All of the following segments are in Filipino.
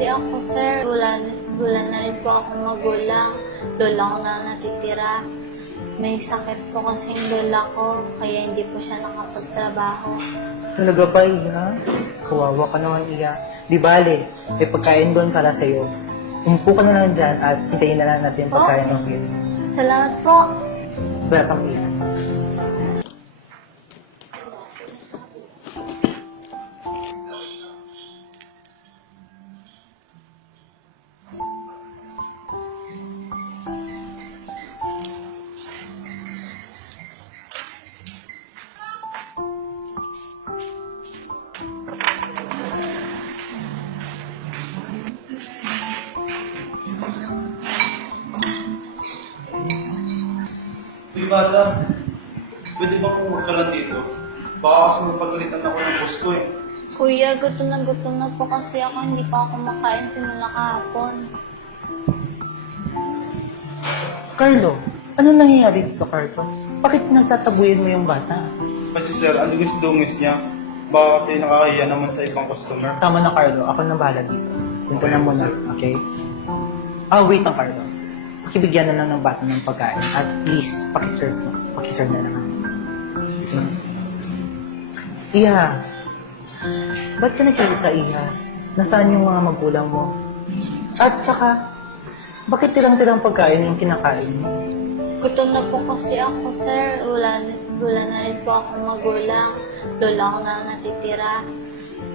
kasi ako, sir. Wala na rin po ako magulang. Lola ko na natitira. May sakit po kasi yung lola ko, kaya hindi po siya nakapagtrabaho. Talaga ba, Iha? Kawawa ka naman, Iha. Di bale, may pagkain doon para sa'yo. Umupo ka na lang dyan at hintayin na lang natin yung pagkain ng iyo. Salamat po. Welcome, Iha. Uy, bata, pwede ba kung huwag ka lang dito? Baka kasi magpagalitan ako ng boss ko eh. Kuya, gutom na po kasi ako. Hindi pa ako makain simula kahapon. Carlo, ano nangyayari dito, Carlo? Bakit nagtatabuyan mo yung bata? Kasi sir, ang dungis niya. Baka kasi nakakahiya naman sa ibang customer. Tama na, Carlo. Ako na bahala dito. Dito na muna, okay? Wait lang, Carlo. Pakibigyan na lang ng bata ng pagkain. At please, pakiserve mo. Pakiserve na lang. Iha, ba't ka nagkalisa, Iha? Nasaan yung mga magulang mo? At saka, bakit tirang-tirang pagkain yung kinakain mo? Gutom na po kasi ako, sir. Wala na rin po ako magulang. Lola ko na natitira.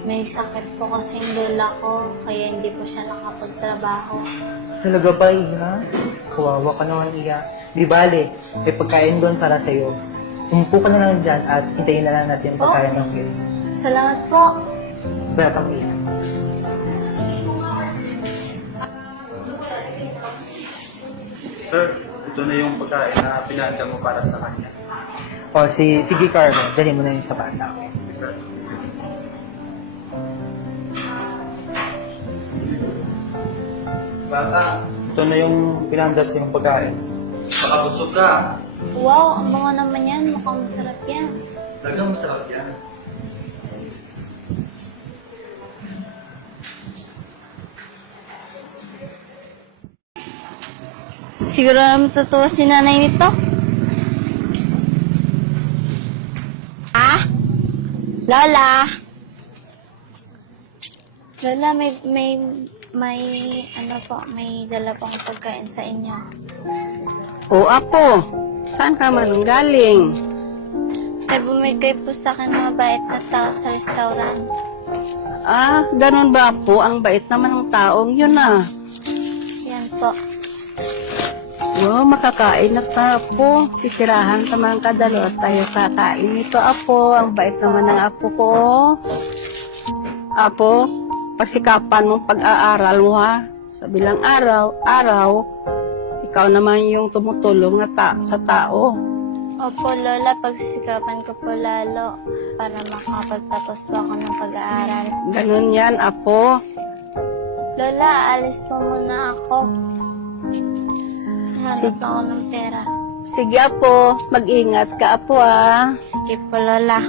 May sakit po kasi yung lola ko, kaya hindi po siya nakapagtrabaho. Talaga ba, Iha? Kawawa ka naman, Iha. Di bale, may pagkain doon para sa'yo. Umupo ka na lang dyan at hintayin na lang natin yung pagkain ng iyo. Salamat po. Welcome, Iha. Sir, ito na yung pagkain na pinanda mo para sa kanya. Sige, Carlo. Dali mo na yung sa bata. Sir. Bata, ito na yung pinanda sa yung pagkain. Baka busog ka. Wow, ang bango naman yan. Mukhang masarap yan. Talagang masarap yan. Siguro naman matutuwa si nanay nito. Lola! Lola, may dala pang pagkain sa inyo. O apo, saan ka man galing? May bumigay po sa akin ng mabait na tao sa restaurant. Ganun ba po? Ang bait naman ng taong yun Yan po. Wow, makakain na ta po. Titirahan ka man kadalo at tayo kakain ito apo. Ang bait naman ng apo ko. Apo, pagsikapan mong pag-aaral mo Sa bilang araw, ikaw naman yung tumutulong sa tao. Opo, Lola, pagsisikapan ko po lalo para makapagtapos po ako ng pag-aaral. Ganun yan, apo. Lola, alis po muna ako. Hanap ako ng pera. Sige, apo. Mag-ingat ka, apo, Sige po, Lola.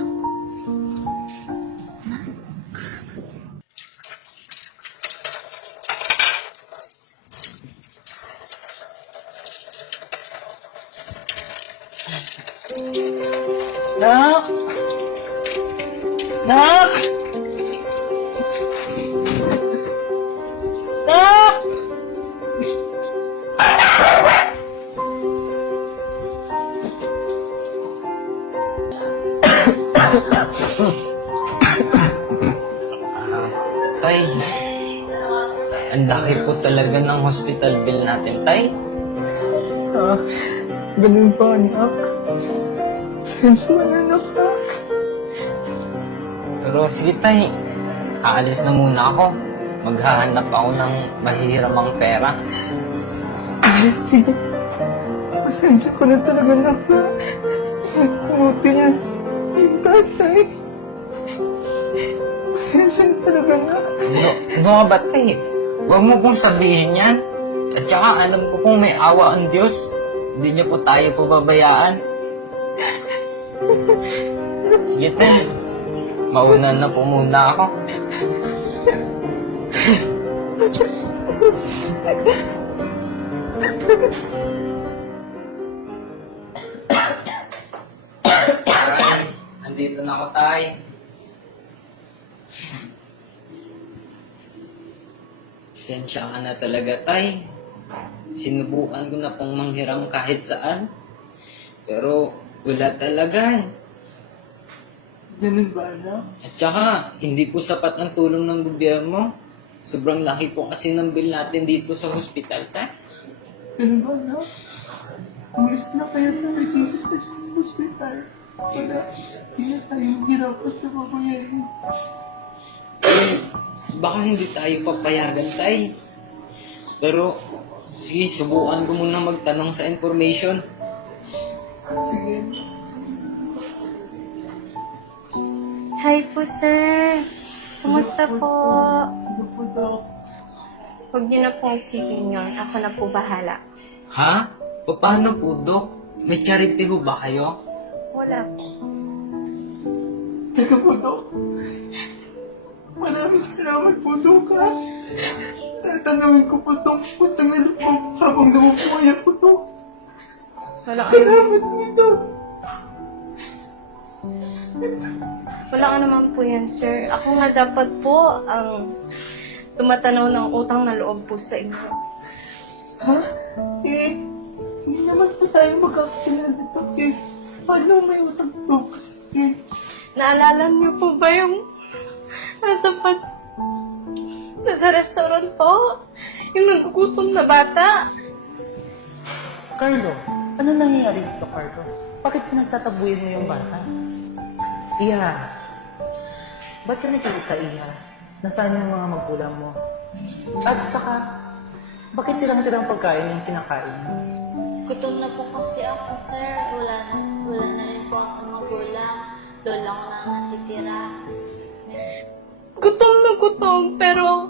Nak! Nak! Nak! Tay, ang laki po talaga ng hospital bill natin, Tay. Ganun ba, anak? Sensya na, anak. Pero sige, Tay, aalis na muna ako. Maghahanap ako ng mahihiramang pera. Sige. Pasensya ko na talaga, anak. Buti niya. Yung tatay. Pasensya na talaga, anak. Ano ka ba, Tay? Huwag mo pong sabihin yan. At saka alam ko kung may awa ang Diyos. Hindi niyo po tayo pababayaan. Sige, Tay. Mauna na po muna ako. Tay, andito na ako, Tay. Sensya ka na talaga, Tay. Sinubukan ko na pong manghiram kahit saan. Pero wala talaga eh. Ganun ba, anak? At saka, hindi po sapat ang tulong ng gobyerno. Sobrang laki po kasi ng bill natin dito sa hospital, Tay. Ganun ba, anak? Umalis na kaya tayo dito sa hospital. Wala. Hindi na tayo hirapan sa babayaran. Eh, baka hindi tayo papayagan, Tay. Pero, sige, subukan ko muna magtanong sa information. Sige. Hi po, sir. Kumusta po? Ano po, Dok? Huwag niyo na pong isipin yun. Ako na po bahala. Ha? O paano po, Dok? May charity ho ba kayo? Wala po. Teka po, Dok. Maraming salamat po, Dok, ha? Tatanungin ko po, Dok, putangin po habang nabubuhay po, Dok. Wala ka, Salamat po, Dok. wala ka naman po yan, sir. Ako nga dapat po ang tumatanaw ng utang na loob po sa inyo. Ha? Eh, hindi naman po tayo magkakilala, Dok, eh. Paano may utang po kasi, eh? Naalala niyo po ba yung nasa restaurant po? Yung nagugutom na bata? Carlo, ano nangyayari dito, Carlo? Bakit pinagtatabuyan mo yung bata? Iha, ba't ka nag-iisa, Iha? Nasaan yung mga magulang mo? At saka, bakit tirang-tirang pagkain yung kinakain mo? Gutom na po kasi ako, sir. Wala na rin po ako magulang. Lola ko na ang natitira. Gutom na gutom, pero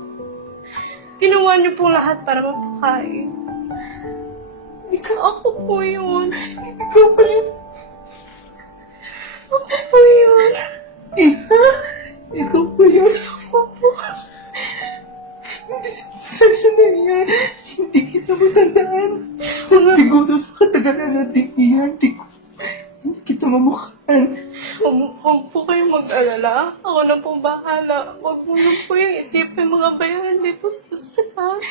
ginawa niyo po lahat para mapakain. Ako po yun. Ikaw pa yun. Ako po yun. Iha, ikaw pa yun. Hindi sa na Iha. Hindi kita matandaan. Siguro sa katagalan natin, Iha, hindi kita mamukhaan. Huwag po kayong mag-alala. Ako na po bahala. Huwag mo na po yung isipin mga bayaran dito sa hospital.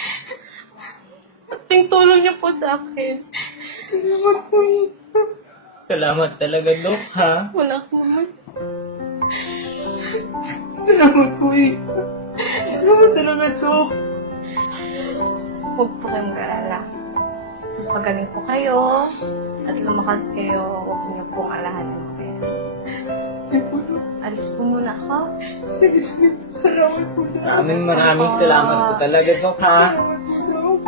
At yung tulong niyo po sa akin. Salamat po, Iha. Salamat talaga, Dok, ha? Wala ko naman. Salamat po, Iha. Salamat talaga, Dok. Huwag po kayong mag-alala. Magaling po kayo. At lumakas kayo. Huwag niyo pong alahan ng pera. Ay po, Dok. Alis po muna ako. Salamat po, Dok. Maraming salamat po talaga, Dok, ha? Salamat po, Dok.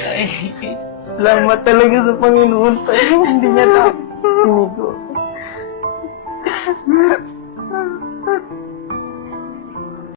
Ay, Salamat talaga sa Panginoon tayo. Hindi niya na